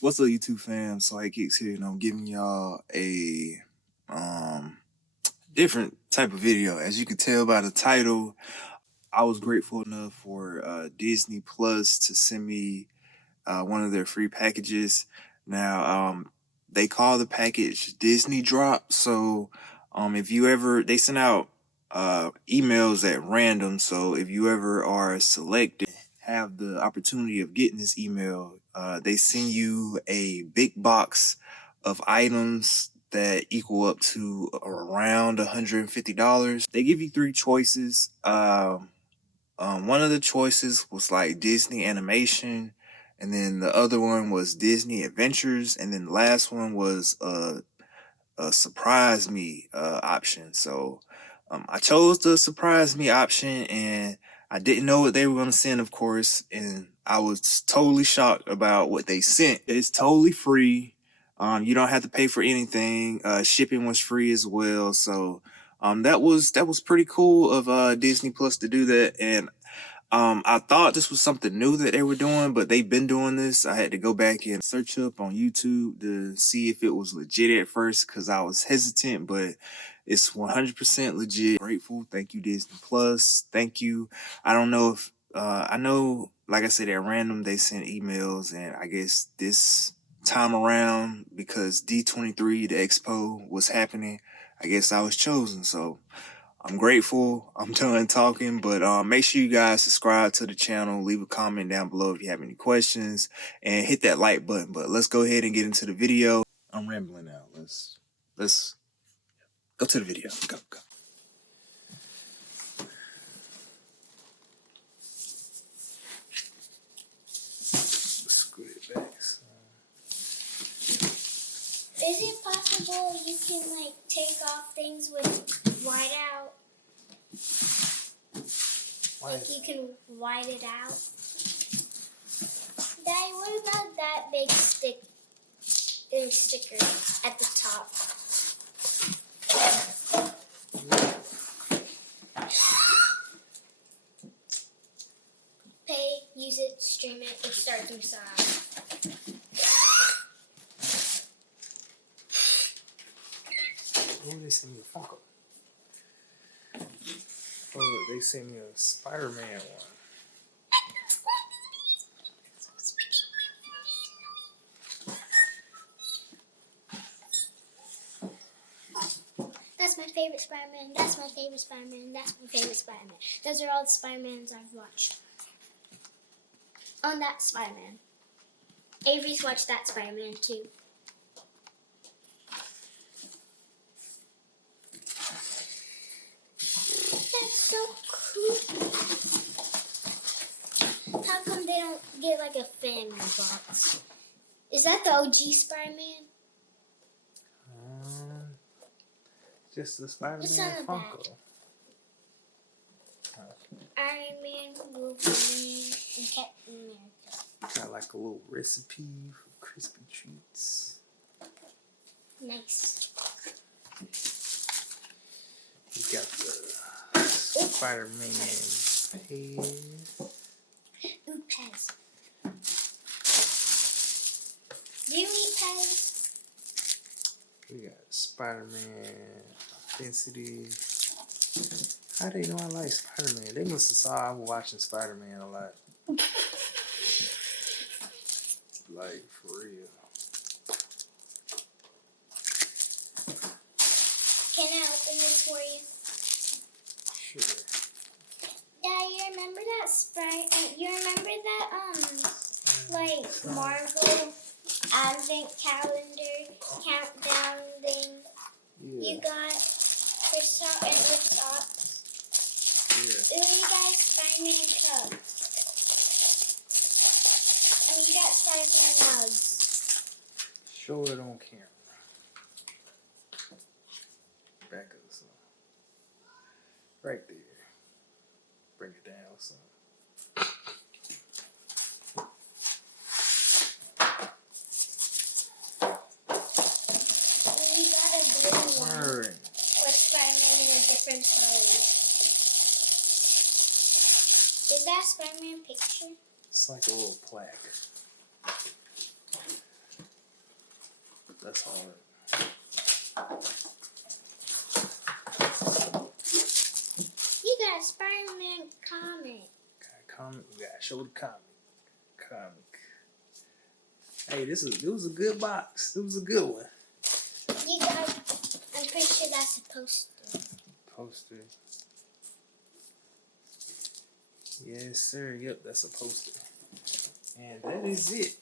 What's up, YouTube fam? Psychics here, and I'm giving y'all a different type of video. As you can tell by the title, I was grateful enough for Disney Plus to send me one of their free packages. Now, they call the package Disney Drop. So, if you ever, they send out emails at random. So, if you ever are selected, have the opportunity of getting this email, they send you a big box of items that equal up to around $150. They give you three choices. One of the choices was like Disney Animation, and then the other one was Disney Adventures, and then the last one was a Surprise Me option. So I chose the Surprise Me option, and I didn't know what they were going to send, of course, and I was totally shocked about what they sent. It's totally free. You don't have to pay for anything. Shipping was free as well. So that was pretty cool of Disney Plus to do that. And I thought this was something new that they were doing, but they've been doing this. I had to go back and search up on YouTube to see if it was legit at first because I was hesitant, but it's 100% legit. Grateful. Thank you, Disney Plus. Thank you. I don't know if I know, like I said, at random they sent emails, and I guess this time around because D23, the expo, was happening, I guess I was chosen. So I'm grateful. I'm done talking, but make sure you guys subscribe to the channel, leave a comment down below if you have any questions, and hit that like button. But let's go ahead and get into the video. I'm rambling now. Let's go to the video. Go, go. Screw it back. Is it possible you can like take off things with whiteout? Like you can white it out? Daddy, what about that big sticker at the top? Pay, use it, stream it, and start new side. Oh, they sent me a Funko. Oh, they sent me a Spider-Man one. That's my favorite Spider-Man. That's my favorite Spider-Man. That's my favorite Spider-Man. Those are all the Spider-Mans I've watched. On that Spider-Man. Avery's watched that Spider-Man too. That's so cool. How come they don't get like a family box? Is that the OG Spider-Man? Just the Spider-Man It's on the Funko. back. Iron Man, Wolverine, and Captain America. Got like a little recipe for crispy treats. Nice. We got the Spider-Man pad. Ooh, Pez. Do you eat Pez? We got Spider-Man Authenticity. How do they know I like Spider-Man? They must have saw I was watching Spider-Man a lot. Like, for real. Can I open this for you? Sure. Yeah, you remember that you remember that like Marvel Advent calendar countdown thing you got for socks? Yeah. Ooh, you got a Spider-Man cup. And you got Spider-Man mugs. Show it on camera. Back of the sun. Right there. Bring it down some. And you got a blue one with Spider-Man in a different pose. Is that a Spider-Man picture? It's like a little plaque. that's hard. You got a Spider-Man comic. Got a comic. We gotta show the comic. Hey, it was a good box. It was a good one. You got. I'm pretty sure that's a poster. Poster. Yes, sir. Yep, that's a poster. And that is it.